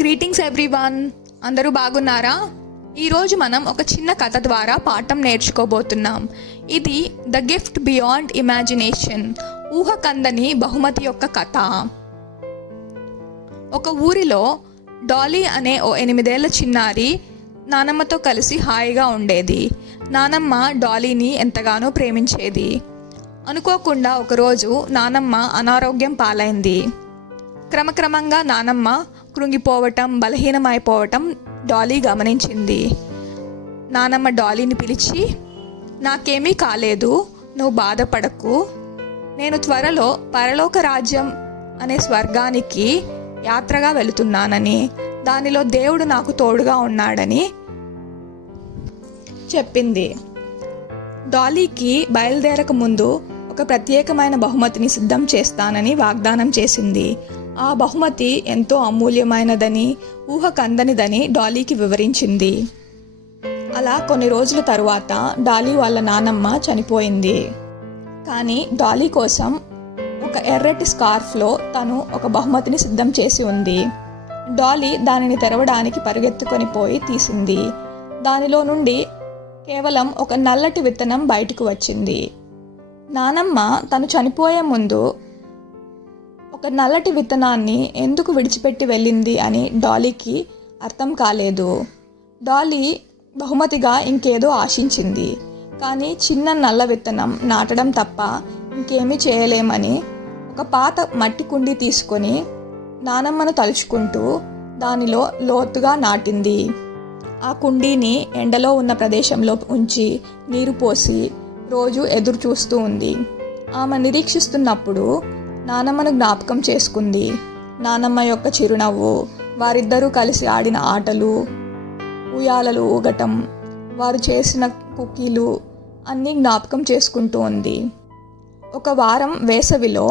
Greetings everyone, అందరూ బాగున్నారా? ఈరోజు మనం ఒక చిన్న కథ ద్వారా పాఠం నేర్చుకోబోతున్నాం. ఇది ద గిఫ్ట్ బియాండ్ ఇమాజినేషన్, ఊహకందని బహుమతి యొక్క కథ. ఒక ఊరిలో డాలీ అనే ఓ 8 ఏళ్ల చిన్నారి నానమ్మతో కలిసి హాయిగా ఉండేది. నానమ్మ డాలీని ఎంతగానో ప్రేమించేది. అనుకోకుండా ఒకరోజు నానమ్మ అనారోగ్యం పాలైంది. క్రమక్రమంగా నానమ్మ కృంగిపోవటం, బలహీనమైపోవటం డాలీ గమనించింది. నానమ్మ డాలీని పిలిచి, నాకేమీ కాలేదు, నువ్వు బాధపడకు, నేను త్వరలో పరలోక రాజ్యం అనే స్వర్గానికి యాత్రగా వెళుతున్నానని, దానిలో దేవుడు నాకు తోడుగా ఉన్నాడని చెప్పింది. డాలీకి బయలుదేరక ముందు ఒక ప్రత్యేకమైన బహుమతిని సిద్ధం చేస్తానని వాగ్దానం చేసింది. ఆ బహుమతి ఎంతో అమూల్యమైనదని, ఊహకందనిదని డాలీకి వివరించింది. అలా కొన్ని రోజుల తరువాత డాలీ వాళ్ళ నానమ్మ చనిపోయింది. కానీ డాలీ కోసం ఒక ఎర్రటి స్కార్ఫ్లో తను ఒక బహుమతిని సిద్ధం చేసి ఉంది. డాలీ దానిని తెరవడానికి పరిగెత్తుకొని పోయి తీసింది. దానిలో నుండి కేవలం ఒక నల్లటి విత్తనం బయటకు వచ్చింది. నానమ్మ తను చనిపోయే ముందు ఒక నల్లటి విత్తనాన్ని ఎందుకు విడిచిపెట్టి వెళ్ళింది అని డాలీకి అర్థం కాలేదు. డాలీ బహుమతిగా ఇంకేదో ఆశించింది. కానీ చిన్న నల్ల విత్తనం నాటడం తప్ప ఇంకేమీ చేయలేమని ఒక పాత మట్టి కుండీ తీసుకొని నానమ్మను తలుచుకుంటూ దానిలో లోతుగా నాటింది. ఆ కుండీని ఎండలో ఉన్న ప్రదేశంలో ఉంచి నీరు పోసి రోజు ఎదురు చూస్తూ ఉంది. ఆమె నిరీక్షిస్తున్నప్పుడు నానమ్మను జ్ఞాపకం చేసుకుంది. నానమ్మ యొక్క చిరునవ్వు, వారిద్దరూ కలిసి ఆడిన ఆటలు, ఉయ్యాలలు ఊగటం, వారు చేసిన కుకీలు అన్నీ జ్ఞాపకం చేసుకుంటూ ఉంది. ఒక వారం వేసవిలో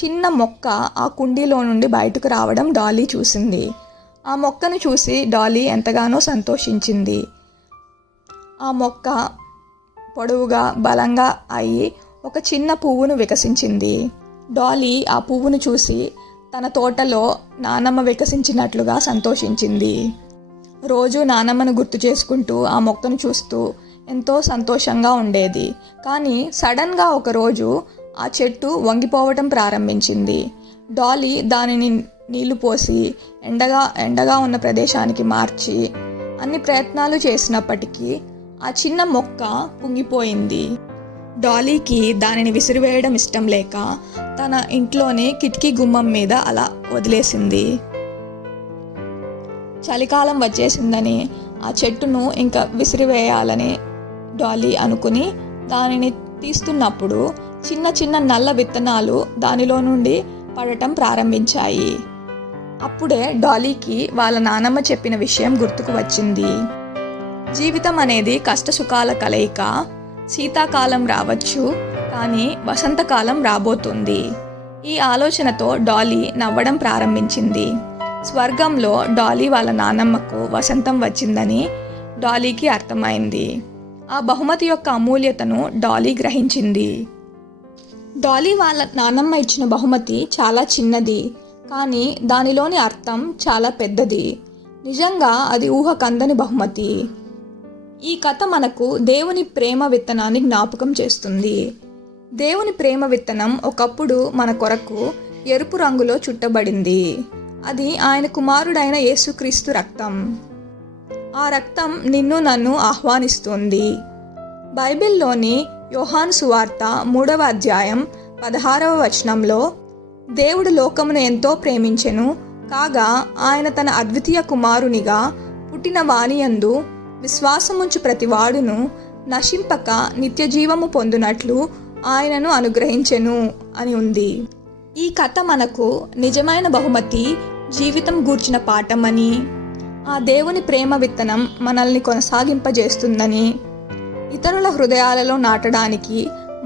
చిన్న మొక్క ఆ కుండీలో నుండి బయటకు రావడం డాలీ చూసింది. ఆ మొక్కను చూసి డాలీ ఎంతగానో సంతోషించింది. ఆ మొక్క పొడవుగా బలంగా అయి ఒక చిన్న పువ్వును వికసించింది. డాలీ ఆ పువ్వును చూసి తన తోటలో నానమ్మ వికసించినట్లుగా సంతోషించింది. రోజు నానమ్మను గుర్తు చేసుకుంటూ ఆ మొక్కను చూస్తూ ఎంతో సంతోషంగా ఉండేది. కానీ సడన్గా ఒకరోజు ఆ చెట్టు వంగిపోవటం ప్రారంభించింది. డాలీ దానిని నీళ్లు పోసి ఎండగా ఉన్న ప్రదేశానికి మార్చి అన్ని ప్రయత్నాలు చేసినప్పటికీ ఆ చిన్న మొక్క కుంగిపోయింది. డాలీకి దానిని విసిరివేయడం ఇష్టం లేక తన ఇంట్లోనే కిటికీ గుమ్మం మీద అలా వదిలేసింది. చలికాలం వచ్చేసిందని ఆ చెట్టును ఇంకా విసిరివేయాలని డాలీ అనుకుని దానిని తీస్తున్నప్పుడు చిన్న చిన్న నల్ల విత్తనాలు దానిలో నుండి పడటం ప్రారంభించాయి. అప్పుడే డాలీకి వాళ్ళ నానమ్మ చెప్పిన విషయం గుర్తుకు వచ్చింది. జీవితం అనేది కష్టసుఖాల కలయిక. శీతాకాలం రావచ్చు, కానీ వసంతకాలం రాబోతుంది. ఈ ఆలోచనతో డాలీ నవ్వడం ప్రారంభించింది. స్వర్గంలో డాలీ వాళ్ళ నానమ్మకు వసంతం వచ్చిందని డాలీకి అర్థమైంది. ఆ బహుమతి యొక్క అమూల్యతను డాలీ గ్రహించింది. డాలీ వాళ్ళ నానమ్మ ఇచ్చిన బహుమతి చాలా చిన్నది, కానీ దానిలోని అర్థం చాలా పెద్దది. నిజంగా అది ఊహకందని బహుమతి. ఈ కథ మనకు దేవుని ప్రేమ విత్తనాన్ని జ్ఞాపకం చేస్తుంది. దేవుని ప్రేమ విత్తనం ఒకప్పుడు మన కొరకు ఎరుపు రంగులో చుట్టబడింది. అది ఆయన కుమారుడైన యేసుక్రీస్తు రక్తం. ఆ రక్తం నిన్ను నన్ను ఆహ్వానిస్తుంది. బైబిల్లోని యోహాను సువార్త 3వ అధ్యాయం 16వ వచనంలో, దేవుడు లోకమును ఎంతో ప్రేమించెను కాగా ఆయన తన అద్వితీయ కుమారునిగా పుట్టిన వానియందు విశ్వాసముంచు ప్రతివాడును నశింపక నిత్యజీవము పొందునట్లు ఆయనను అనుగ్రహించెను అని ఉంది. ఈ కథ మనకు నిజమైన బహుమతి జీవితం గూర్చిన పాఠమని, ఆ దేవుని ప్రేమ విత్తనం మనల్ని కొనసాగింపజేస్తుందని, ఇతరుల హృదయాలలో నాటడానికి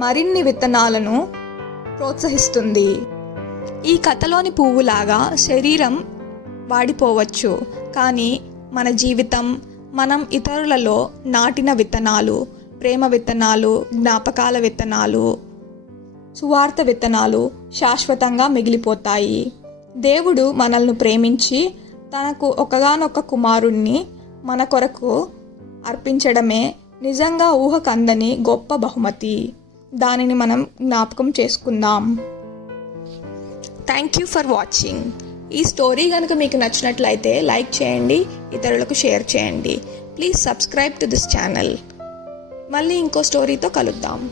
మరిన్ని విత్తనాలను ప్రోత్సహిస్తుంది. ఈ కథలోని పువ్వులాగా శరీరం వాడిపోవచ్చు, కానీ మన జీవితం, మనం ఇతరులలో నాటిన విత్తనాలు, ప్రేమ విత్తనాలు, జ్ఞాపకాల విత్తనాలు, సువార్త విత్తనాలు శాశ్వతంగా మిగిలిపోతాయి. దేవుడు మనల్ని ప్రేమించి తనకు ఒకగానొక్క కుమారుణ్ణి మన కొరకు అర్పించడమే నిజంగా ఊహకందని గొప్ప బహుమతి. దానిని మనం జ్ఞాపకం చేసుకుందాం. Thank you for watching. ఈ స్టోరీ కనుక మీకు నచ్చినట్లయితే లైక్ చేయండి, ఇతరులకు షేర్ చేయండి. Please subscribe to this channel. మళ్ళీ ఇంకో స్టోరీతో కలుద్దాం.